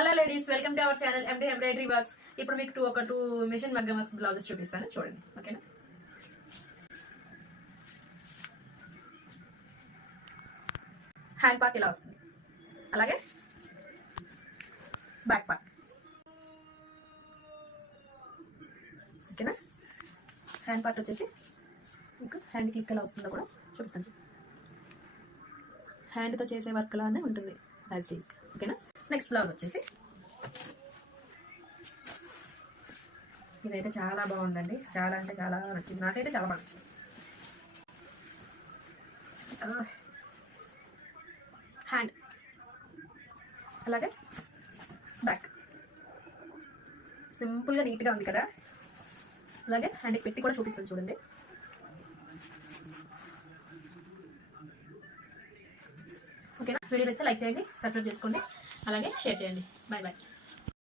Hello ladies, welcome to our channel MD embroidery works. ఇప్పుడు మీకు ఒక టూ మిషన్ మగ్గం వర్క్స్ బ్లౌజెస్ చూపిస్తాను, చూడండి. ఓకేనా? హ్యాండ్ పార్ట్ ఇలా వస్తుంది, అలాగే బ్యాక్ పార్ట్. ఓకేనా? హ్యాండ్ పార్ట్ వచ్చేసి మీకు హ్యాండ్ క్లిక్ ఎలా వస్తుందో కూడా చూపిస్తాను. హ్యాండ్తో చేసే వర్క్ లానే ఉంటుంది యాజ్ ఇట్ ఈస్. ఓకేనా? నెక్స్ట్ బ్లౌజ్ వచ్చేసి ఇదైతే చాలా బాగుందండి, చాలా అంటే చాలా నచ్చింది, నాకైతే చాలా బాగా నచ్చింది. హ్యాండ్ అలాగే బ్యాక్ సింపుల్గా నీట్గా ఉంది కదా. అలాగే హ్యాండ్కి పెట్టి కూడా చూపిస్తాను, చూడండి. ఓకేనా? వీడియో నచ్చితే లైక్ చేయండి, సబ్స్క్రైబ్ చేసుకోండి, అలాగే షేర్ చేయండి. Bye bye.